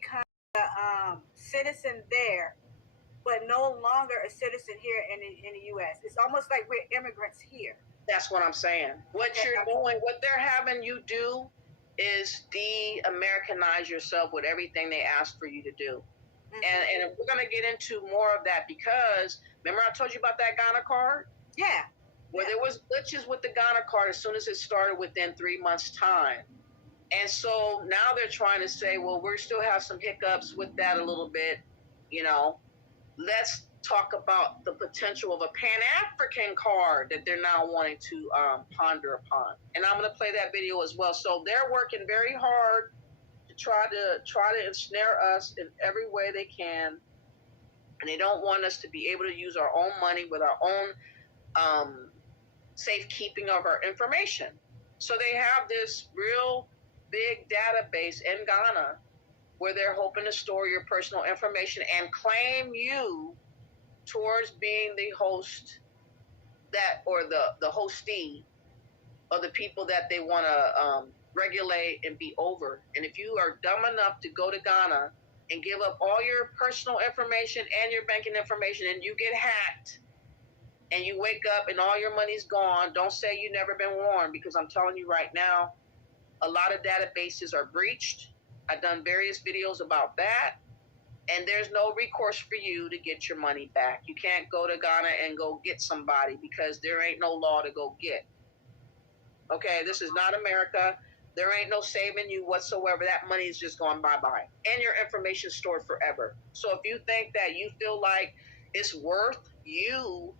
become a citizen there, but no longer a citizen here in the U.S. It's almost like we're immigrants here. That's what I'm saying. What you're doing, what they're having you do is de-Americanize yourself with everything they ask for you to do. Mm-hmm. And we're going to get into more of that because, remember I told you about that Ghana card? Yeah. Where there was glitches with the Ghana card as soon as it started within 3 months' time. And so now they're trying to say, well, we still have some hiccups with that a little bit. You know, let's talk about the potential of a Pan-African card that they're now wanting to ponder upon. And I'm going to play that video as well. So they're working very hard to try to ensnare us in every way they can. And they don't want us to be able to use our own money with our own safekeeping of our information. So they have this real big database in Ghana where they're hoping to store your personal information and claim you towards being the host that, or the hostee of the people that they want to regulate and be over. And if you are dumb enough to go to Ghana and give up all your personal information and your banking information and you get hacked and you wake up and all your money's gone, don't say you've never been warned, because I'm telling you right now, a lot of databases are breached. I've done various videos about that. And there's no recourse for you to get your money back. You can't go to Ghana and go get somebody because there ain't no law to go get. Okay, this is not America. There ain't no saving you whatsoever. That money is just going bye-bye. And your information stored forever. So if you think that you feel like it's worth you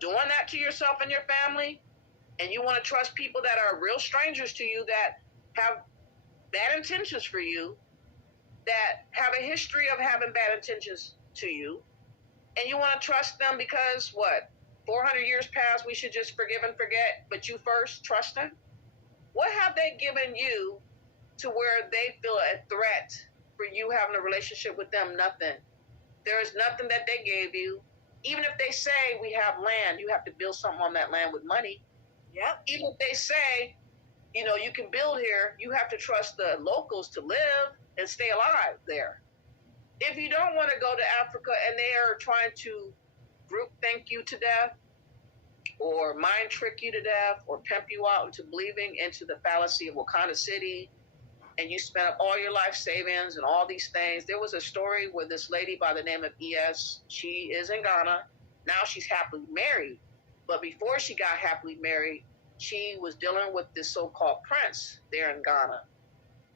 doing that to yourself and your family, and you want to trust people that are real strangers to you that have bad intentions for you, that have a history of having bad intentions to you, and you want to trust them because, 400 years past, we should just forgive and forget, but you first trust them? What have they given you to where they feel a threat for you having a relationship with them? Nothing. There is nothing that they gave you. Even if they say we have land, you have to build something on that land with money. Yep. Even if they say, you know, you can build here, you have to trust the locals to live and stay alive there. If you don't want to go to Africa and they are trying to group think you to death or mind trick you to death or pimp you out into believing into the fallacy of Wakanda City, and you spent up all your life savings and all these things. There was a story with this lady by the name of ES. She is in Ghana. Now she's happily married. But before she got happily married, she was dealing with this so-called prince there in Ghana.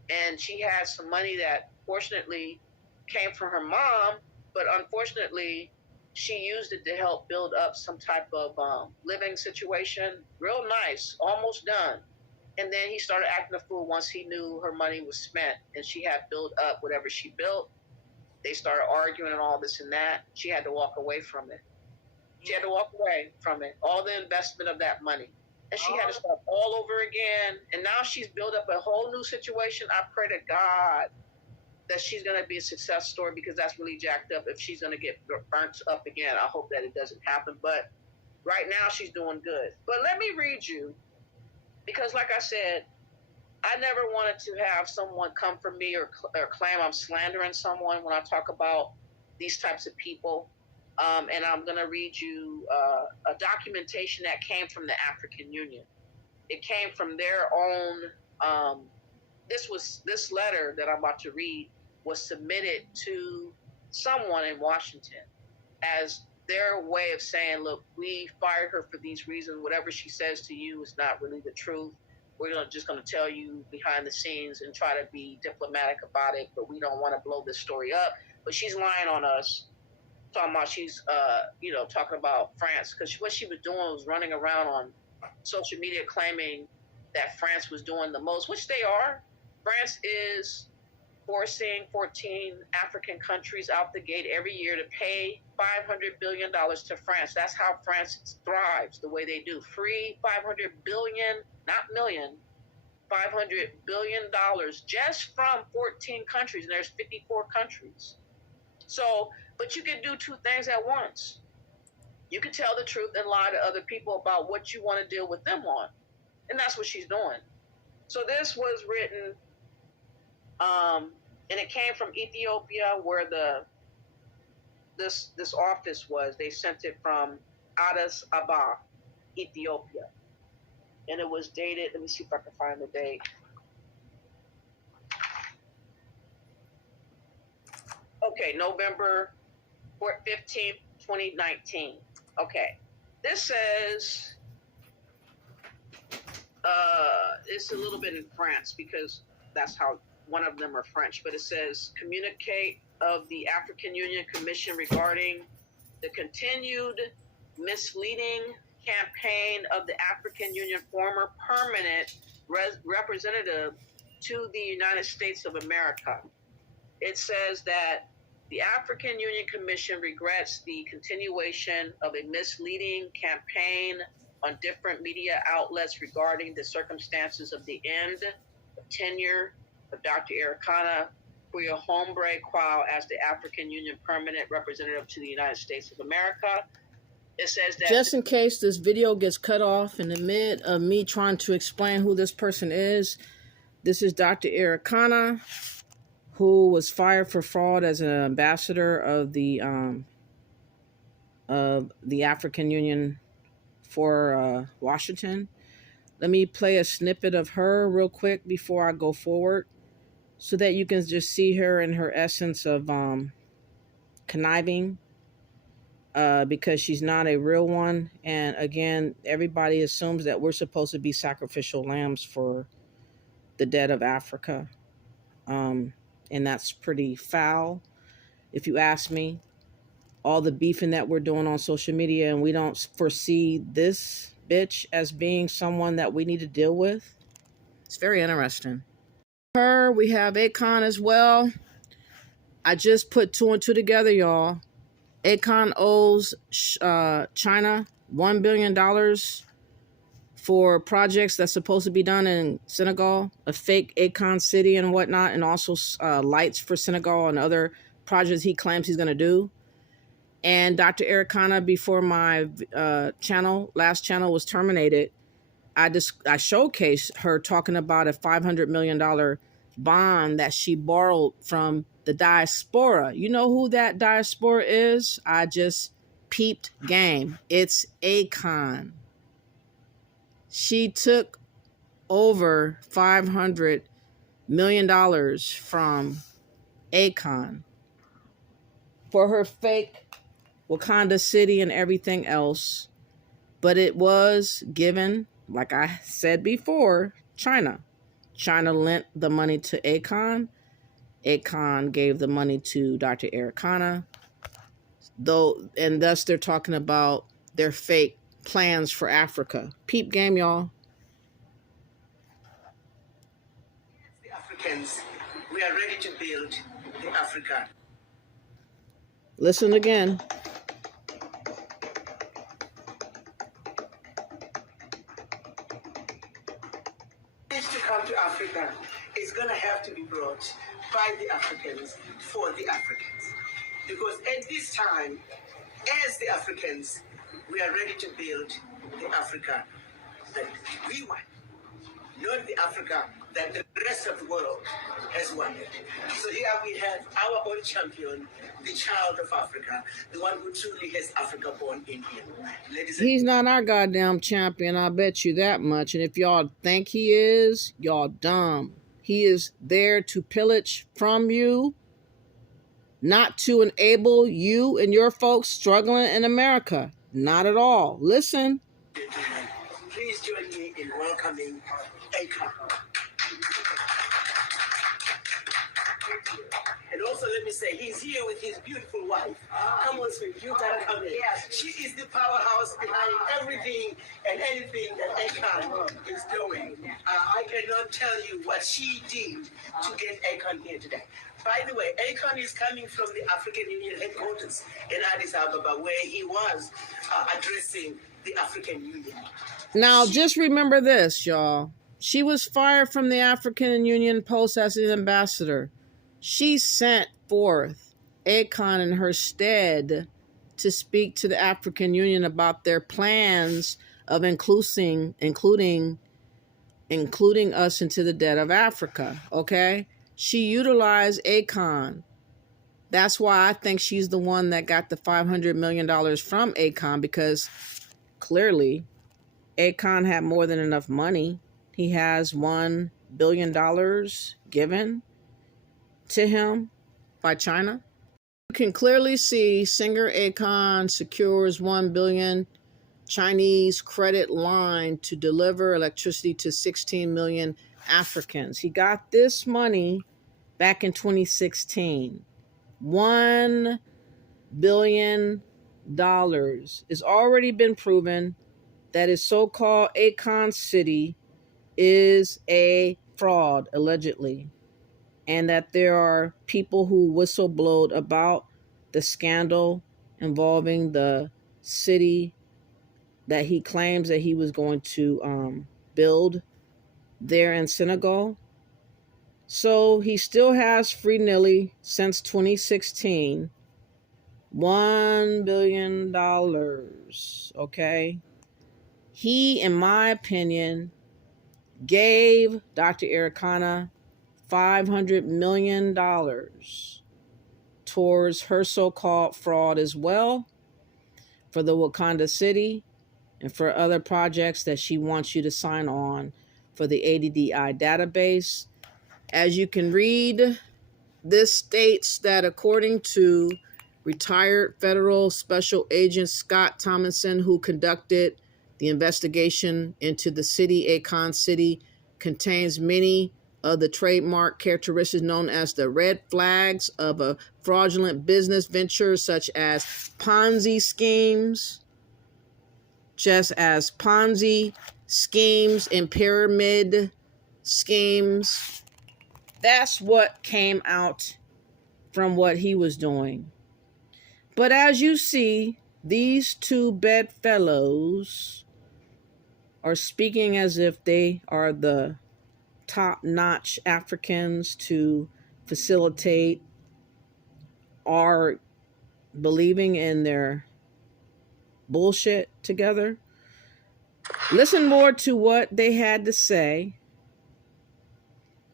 And she had some money that fortunately came from her mom, but unfortunately she used it to help build up some type of living situation. Real nice, almost done. And then he started acting a fool once he knew her money was spent and she had built up whatever she built. They started arguing and all this and that. She had to walk away from it. She had to walk away from it. All the investment of that money. And she had to start all over again. And now she's built up a whole new situation. I pray to God that she's going to be a success story, because that's really jacked up if she's going to get burnt up again. I hope that it doesn't happen. But right now she's doing good. But let me read you, because like I said, I never wanted to have someone come for me or claim I'm slandering someone when I talk about these types of people. And I'm going to read you a documentation that came from the African Union. It came from their own, this letter that I'm about to read was submitted to someone in Washington as their way of saying, look, we fired her for these reasons. Whatever she says to you is not really the truth. We're just going to tell you behind the scenes and try to be diplomatic about it, but we don't want to blow this story up. But she's lying on us. Talking about she's, talking about France, because what she was doing was running around on social media claiming that France was doing the most, which they are. France is forcing 14 African countries out the gate every year to pay $500 billion to France. That's how France thrives the way they do. Free $500 billion, not million, $500 billion just from 14 countries, and there's 54 countries. So, but you can do two things at once. You can tell the truth and lie to other people about what you want to deal with them on. And that's what she's doing. So this was written and it came from Ethiopia, where this office was. They sent it from Addis Ababa, Ethiopia, and it was dated. Let me see if I can find the date. Okay, November 15th, 2019. Okay, this says it's a little bit in France because that's how one of them are French, but it says communicate of the African Union Commission regarding the continued misleading campaign of the African Union former permanent representative to the United States of America. It says that the African Union Commission regrets the continuation of a misleading campaign on different media outlets regarding the circumstances of the end of tenure of Dr. Ericana Hombre Quao as the African Union Permanent Representative to the United States of America. It says that... Just in case this video gets cut off in the mid of me trying to explain who this person is, this is Dr. Ericana, who was fired for fraud as an ambassador of the African Union for Washington. Let me play a snippet of her real quick before I go forward, so that you can just see her in her essence of conniving, because she's not a real one. And again, everybody assumes that we're supposed to be sacrificial lambs for the dead of Africa. And that's pretty foul, if you ask me. All the beefing that we're doing on social media, and we don't foresee this bitch as being someone that we need to deal with. It's very interesting. Her, we have Akon as well. I just put 2 and 2 together, y'all. Akon owes China $1 billion for projects that's supposed to be done in Senegal, a fake Akon city and whatnot, and also lights for Senegal and other projects he claims he's going to do. And Dr. Ericana, before my last channel was terminated, I showcased her talking about a $500 million bond that she borrowed from the diaspora. You know who that diaspora is? I just peeped game. It's Akon. She took over $500 million from Akon for her fake Wakanda City and everything else. But it was given, like I said before, China. China lent the money to Akon. Akon gave the money to Dr. Ericana. And thus they're talking about their fake plans for Africa. Peep game, y'all. The Africans, we are ready to build the Africa. Listen again. To come to Africa is going to have to be brought by the Africans for the Africans. Because at this time, as the Africans, we are ready to build the Africa that we want, not the Africa that the rest of the world has wanted. So here we have our own champion, the child of Africa, the one who truly has Africa born in him. He's not our goddamn champion, I bet you that much. And if y'all think he is, y'all dumb. He is there to pillage from you, not to enable you and your folks struggling in America. Not at all. Listen. Please join me in welcoming Akon. And also let me say, he's here with his beautiful wife. Come on, sweet, you gotta come in. Yes. She is the powerhouse behind everything and anything that Akon is doing. I cannot tell you what she did to get Akon here today. By the way, Akon is coming from the African Union headquarters in Addis Ababa, where he was addressing the African Union. Now, just remember this, y'all. She was fired from the African Union post as an ambassador. She sent forth Akon in her stead to speak to the African Union about their plans of including us into the debt of Africa, okay? she utilized Akon. That's why I think she's the one that got the $500 million from Akon, because clearly Akon had more than enough money. He has $1 billion given to him by China. You can clearly see singer Akon secures $1 billion Chinese credit line to deliver electricity to 16 million Africans. He got this money back in 2016. $1 billion. It's already been proven that his so-called Akon City is a fraud, allegedly, and that there are people who whistleblowed about the scandal involving the city that he claims that he was going to build there in Senegal. So he still has free nilly since 2016. $1 billion. Okay. He, in my opinion, gave Dr. Ericana $500 million towards her so-called fraud as well, for the Wakanda City and for other projects that she wants you to sign on for the ADDI database. As you can read, this states that according to retired federal special agent Scott Tomlinson, who conducted the investigation into the city, Akon City contains many of the trademark characteristics known as the red flags of a fraudulent business venture, such as Ponzi schemes, and pyramid schemes. That's what came out from what he was doing. But as you see, these two bedfellows are speaking as if they are the top-notch Africans to facilitate our believing in their bullshit together. Listen more to what they had to say.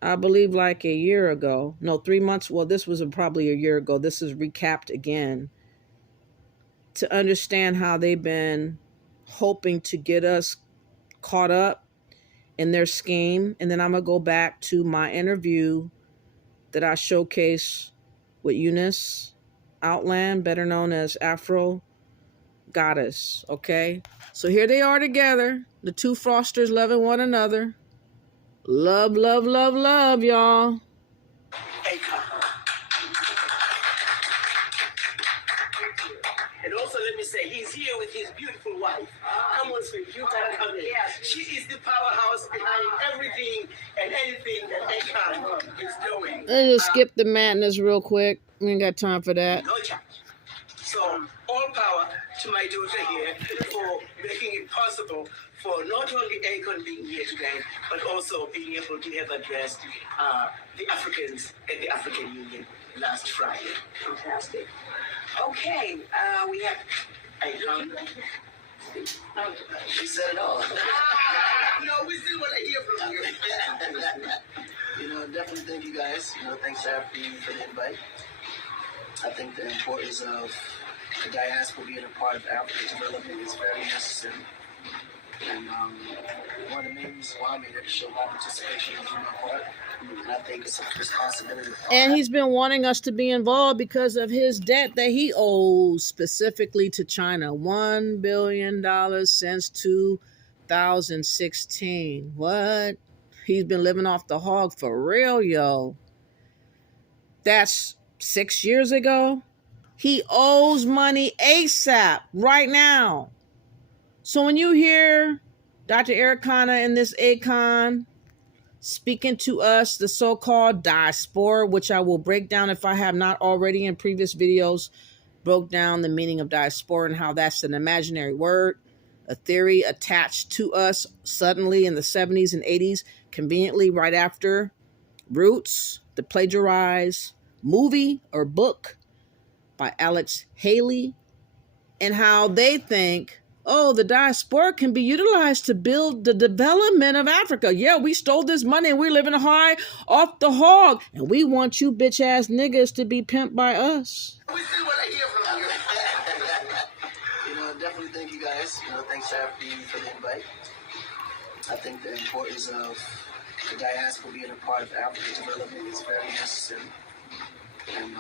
I believe like a year ago. No, 3 months. Well, this was probably a year ago. This is recapped again to understand how they've been hoping to get us caught up in their scheme. And then I'm going to go back to my interview that I showcased with Eunice Outland, better known as Afro Goddess. Okay. So here they are together. The two Frosters loving one another. Love, love, love, love, y'all. And also, let me say, he's here with his beautiful wife. Come on, sweet. You gotta come in. Yes. She is the powerhouse behind everything and anything that Akon is doing. Let's just skip the madness real quick. We ain't got time for that. No charge. So, all power to my daughter here for making it possible for not only Akon being here today, but also being able to have addressed the Africans at the African Union last Friday. Fantastic. Okay, we have Akon. She said it all. No, we still want to hear from you. Definitely thank you guys. Thanks Afri for the invite. I think the importance of the diaspora being a part of African development is very necessary. And one of the main reasons why I made it to show my participation is my part. And I think it's a responsibility. And he's been wanting us to be involved because of his debt that he owes specifically to China. $1 billion since 2016. What? He's been living off the hog for real, yo. That's 6 years ago. He owes money ASAP right now. So when you hear Dr. Ericana and this Akon speaking to us, the so-called diaspora, which I will break down if I have not already in previous videos, broke down the meaning of diaspora and how that's an imaginary word, a theory attached to us suddenly in the 70s and 80s, conveniently right after Roots, the plagiarized movie or book by Alex Haley, and how they think oh, the diaspora can be utilized to build the development of Africa. Yeah, we stole this money and we're living high off the hog. And we want you bitch ass niggas to be pimped by us. We see what I hear from you. Definitely thank you guys. Thanks for the invite. I think the importance of the diaspora being a part of Africa's development is very necessary. And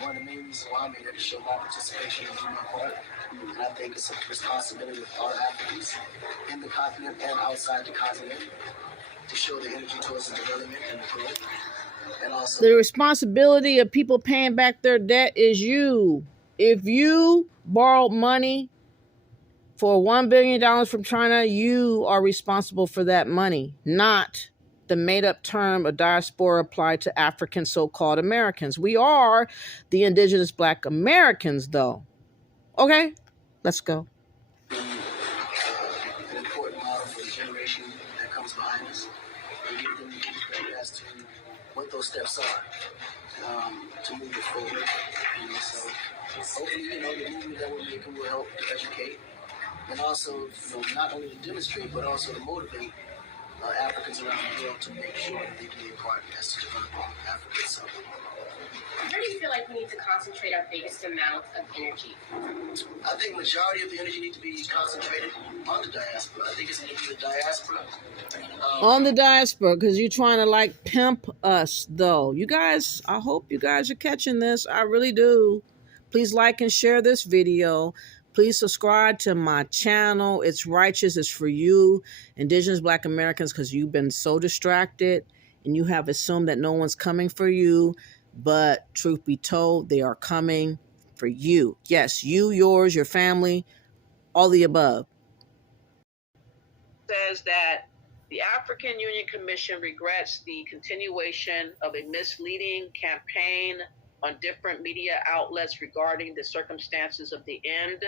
one of the main reasons why I'm here to show my participation is my part. And I think it's a responsibility of all Africans in the continent and outside the continent to show the energy towards the development and the growth. And also, the responsibility of people paying back their debt is you. If you borrowed money for $1 billion from China, you are responsible for that money, not the made-up term of diaspora applied to African so-called Americans. We are the indigenous Black Americans, though. Okay, let's go. an important model for the generation that comes behind us and give them the insight as to what those steps are to move it forward. So hopefully, the movement that we're making will help to educate and also, not only to demonstrate but also to motivate Africans around the world to make sure that they do their part as to developing Africa. So, where do you feel like we need to concentrate our biggest amount of energy? I think majority of the energy needs to be concentrated on the diaspora. I think it's going to be the diaspora. On the diaspora, because you're trying to pimp us, though. You guys, I hope you guys are catching this. I really do. Please like and share this video. Please subscribe to my channel. It's righteous. It's for you, indigenous Black Americans, because you've been so distracted and you have assumed that no one's coming for you. But truth be told, they are coming for you. Yes, you, yours, your family, all the above. Says that the African Union Commission regrets the continuation of a misleading campaign on different media outlets regarding the circumstances of the end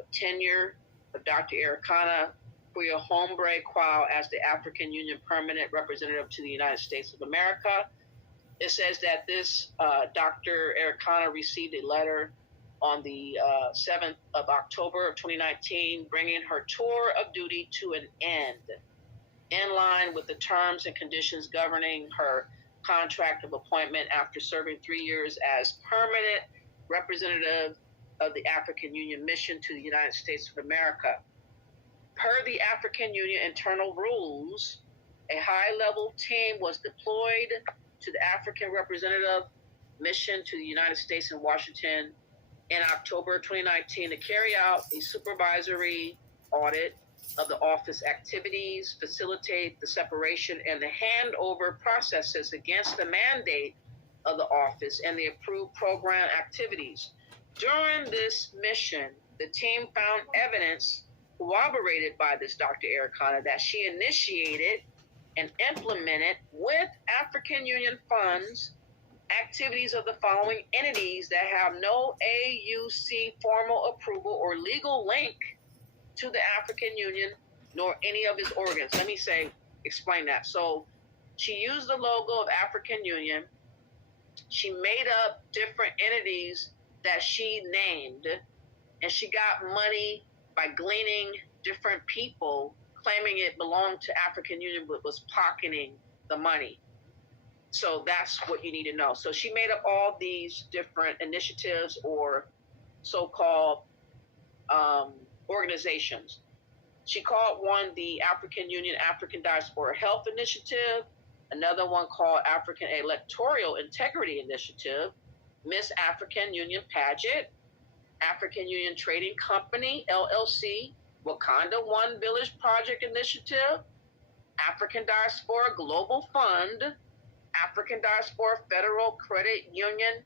of tenure of Dr. Ericana Kuya Hombre Quao as the African Union Permanent Representative to the United States of America. It says that this Dr. Ericana received a letter on the 7th of October of 2019, bringing her tour of duty to an end, in line with the terms and conditions governing her contract of appointment after serving 3 years as permanent representative of the African Union mission to the United States of America. Per the African Union internal rules, a high-level team was deployed to the African representative mission to the United States in Washington in October 2019 to carry out a supervisory audit of the office activities, facilitate the separation and the handover processes against the mandate of the office and the approved program activities. During this mission, the team found evidence corroborated by this Dr. Ericana that she initiated and implemented with African Union funds activities of the following entities that have no AUC formal approval or legal link to the African Union nor any of its organs. Let me explain that. So she used the logo of African Union. She made up different entities that she named, and she got money by gleaning different people claiming it belonged to African Union but was pocketing the money. So that's what you need to know. So she made up all these different initiatives or so-called organizations. She called one the African Union African Diaspora Health Initiative, another one called African Electoral Integrity Initiative, Miss African Union Pageant, African Union Trading Company, LLC, Wakanda One Village Project Initiative, African Diaspora Global Fund, African Diaspora Federal Credit Union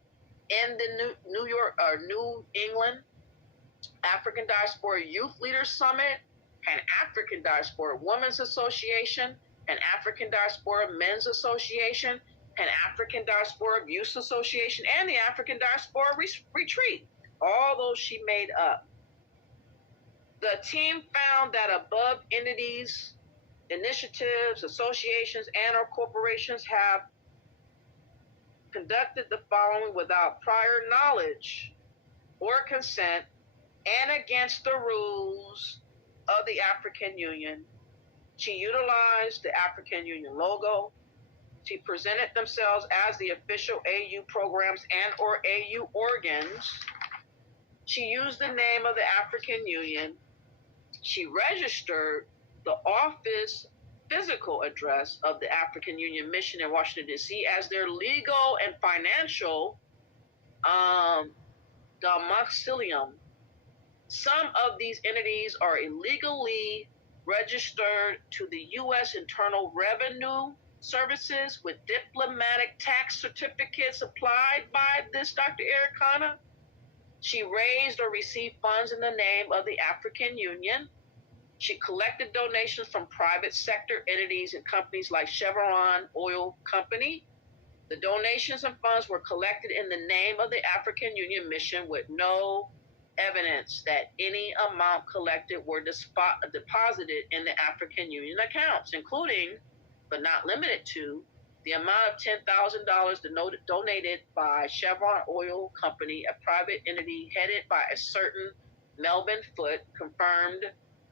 in the New England, African Diaspora Youth Leaders Summit, Pan African Diaspora Women's Association, Pan African Diaspora Men's Association, Pan African Diaspora Youth Association, and the African Diaspora Retreat. All those she made up. The team found that above entities, initiatives, associations, and or corporations have conducted the following without prior knowledge or consent and against the rules of the African Union. She utilized the African Union logo. She presented themselves as the official AU programs and or AU organs. She used the name of the African Union. She registered the office physical address of the African Union Mission in Washington, D.C. as their legal and financial domicilium. Some of these entities are illegally registered to the U.S. Internal Revenue Services with diplomatic tax certificates applied by this Dr. Eric Kana. She raised or received funds in the name of the African Union. She collected donations from private sector entities and companies like Chevron Oil Company. The donations and funds were collected in the name of the African Union Mission with no evidence that any amount collected were deposited in the African Union accounts, including, but not limited to, the amount of $10,000 donated by Chevron Oil Company, a private entity headed by a certain Melvin Foote, confirmed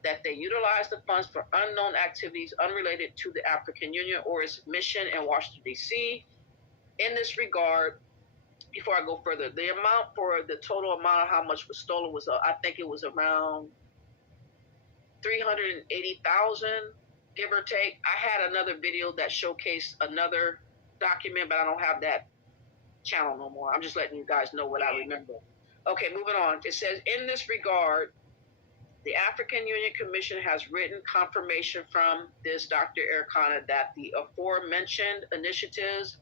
that they utilized the funds for unknown activities unrelated to the African Union or its mission in Washington, D.C. In this regard, before I go further, the amount for the total amount of how much was stolen was, I think it was around $380,000, give or take. I had another video that showcased another document, but I don't have that channel no more. I'm just letting you guys know what I remember. Okay, moving on. It says, in this regard, the African Union Commission has written confirmation from this Dr. Eric Kana that the aforementioned initiatives,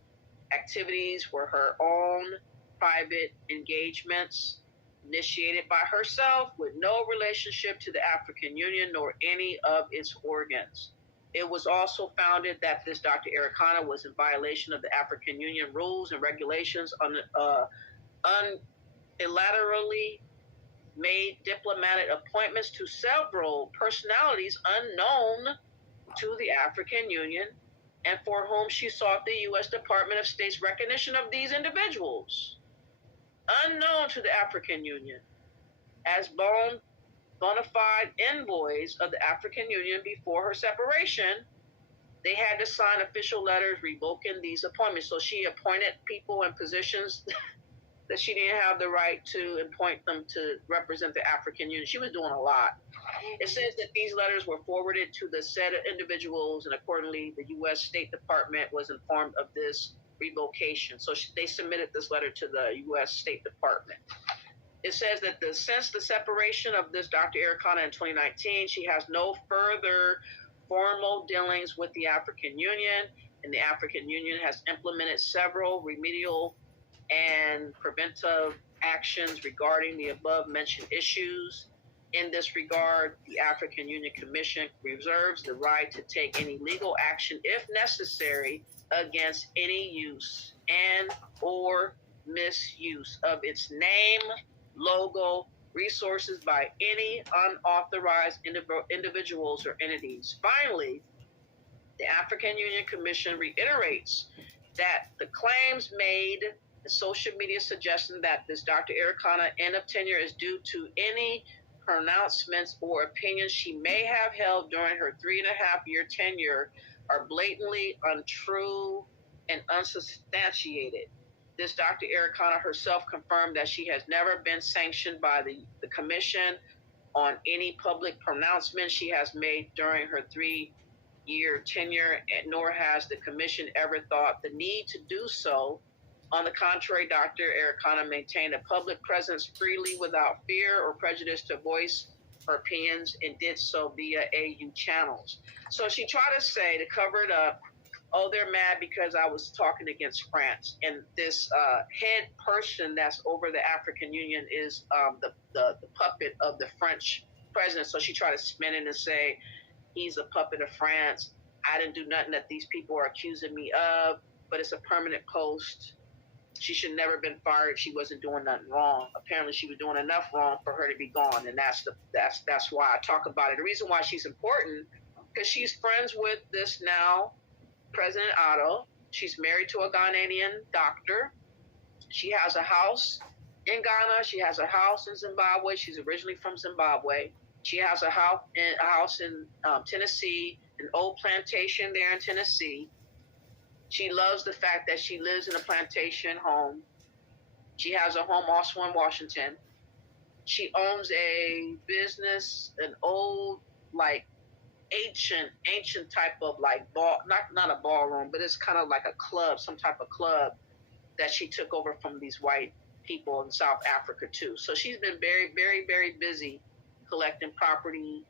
activities were her own private engagements initiated by herself with no relationship to the African Union nor any of its organs. It was also founded that this Dr. Eric Kana was in violation of the African Union rules and regulations unilaterally made diplomatic appointments to several personalities unknown to the African Union and for whom she sought the U.S. Department of State's recognition of these individuals, unknown to the African Union, as bona fide envoys of the African Union before her separation. They had to sign official letters revoking these appointments. So she appointed people in positions that she didn't have the right to appoint them to represent the African Union. She was doing a lot. It says that these letters were forwarded to the said individuals, and accordingly, the U.S. State Department was informed of this revocation. So they submitted this letter to the U.S. State Department. It says that since the separation of this Dr. Eric Kana in 2019, she has no further formal dealings with the African Union, and the African Union has implemented several remedial and preventive actions regarding the above mentioned issues. In this regard, the African Union Commission reserves the right to take any legal action, if necessary, against any use and or misuse of its name, logo, resources by any unauthorized individuals or entities. Finally, the African Union Commission reiterates that the claims made in social media suggesting that this Dr. Eric Kana end of tenure is due to any pronouncements or opinions she may have held during her 3.5-year tenure are blatantly untrue and unsubstantiated. This Dr. Eric Kana herself confirmed that she has never been sanctioned by the commission on any public pronouncement she has made during her 3-year tenure, nor has the commission ever thought the need to do so. On the contrary, Dr. Eric Kana maintained a public presence freely without fear or prejudice to voice her opinions and did so via AU channels. So she tried to say, to cover it up, oh, they're mad because I was talking against France. And this head person that's over the African Union is the puppet of the French president. So she tried to spin it and say, he's a puppet of France. I didn't do nothing that these people are accusing me of, but it's a permanent post. She should never been fired. She wasn't doing nothing wrong. Apparently, she was doing enough wrong for her to be gone, and that's why I talk about it. The reason why she's important, because she's friends with this now President Otto. She's married to a Ghanaian doctor. She has a house in Ghana. She has a house in Zimbabwe. She's originally from Zimbabwe. She has a house in Tennessee, an old plantation there in Tennessee. She loves the fact that she lives in a plantation home. She has a home also in Washington. She owns a business, an old, like, ancient type of like ball, not a ballroom, but it's kind of like a club, some type of club that she took over from these white people in South Africa too. So she's been very, very, very busy collecting property,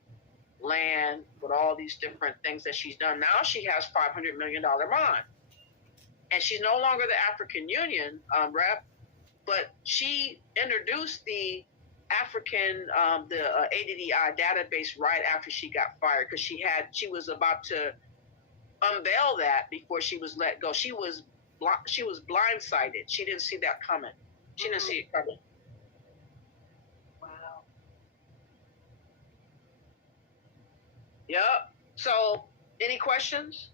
land, with all these different things that she's done. Now she has $500 million bond, and she's no longer the African Union rep, but she introduced the African, the ADDI database right after she got fired, because she was about to unveil that before she was let go. She was blindsided. She didn't see that coming. She didn't see it coming. Wow. Yep. So, any questions?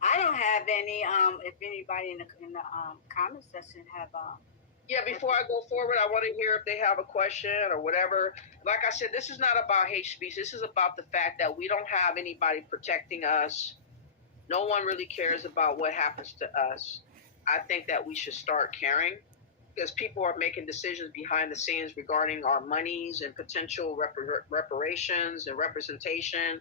I don't have any. If anybody in the comment section have Yeah, before I go forward, I want to hear if they have a question or whatever. Like I said, this is not about hate speech. This is about the fact that we don't have anybody protecting us. No one really cares about what happens to us. I think that we should start caring, because people are making decisions behind the scenes regarding our monies and potential reparations and representation.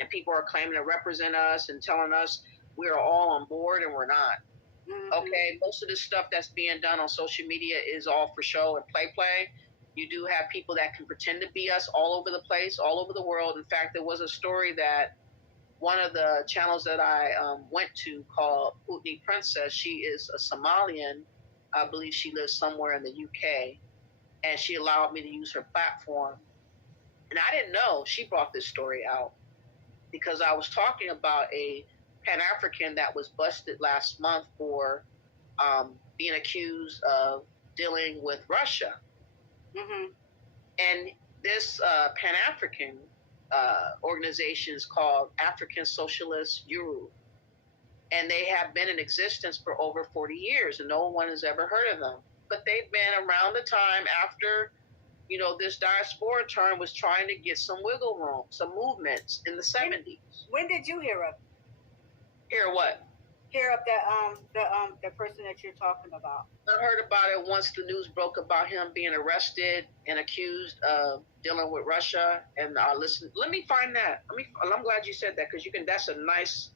And people are claiming to represent us and telling us we're all on board, and we're not. Okay, most of the stuff that's being done on social media is all for show and play. You do have people that can pretend to be us all over the place, all over the world. In fact, there was a story that one of the channels that I went to called Putney Princess, she is a Somalian. I believe she lives somewhere in the UK, and she allowed me to use her platform. And I didn't know she brought this story out, because I was talking about a Pan-African that was busted last month for being accused of dealing with Russia. And this Pan-African organization is called African Socialist Euro. And they have been in existence for over 40 years, and no one has ever heard of them. But they've been around the time after, this diaspora term was trying to get some wiggle room, some movements in the 70s. When did you hear of? Hear what? Hear of the person that you're talking about? I heard about it once the news broke about him being arrested and accused of dealing with Russia. And listen, let me find that. I'm glad you said that, because that's a nice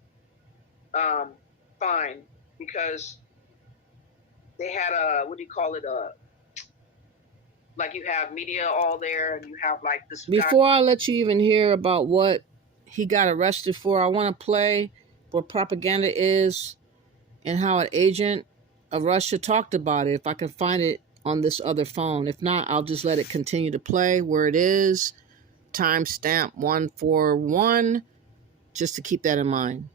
find, because they had like you have media all there, and you have like this. Before I let you even hear about what he got arrested for, I want to play what propaganda is and how an agent of Russia talked about it, if I can find it on this other phone. If not, I'll just let it continue to play where it is. Timestamp 141, just to keep that in mind.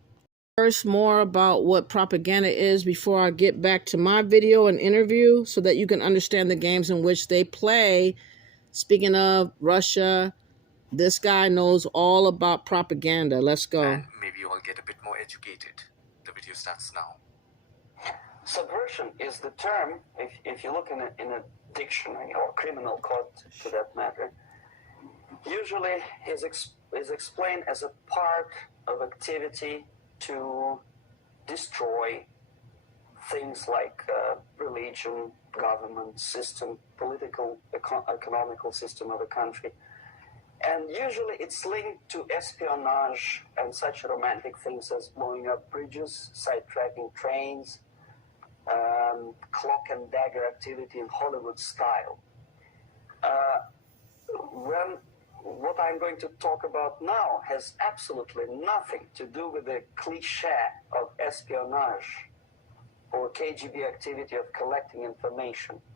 First, more about what propaganda is before I get back to my video and interview, so that you can understand the games in which they play. Speaking of Russia, this guy knows all about propaganda. Let's go. And maybe you all get a bit more educated. The video starts now. Subversion is the term, if you look in a dictionary or criminal code to that matter, usually is explained as a part of activity to destroy things like religion, government system, political, economical system of a country. And usually it's linked to espionage and such romantic things as blowing up bridges, sidetracking trains, cloak and dagger activity in Hollywood style. What I'm going to talk about now has absolutely nothing to do with the cliche of espionage or KGB activity of collecting information.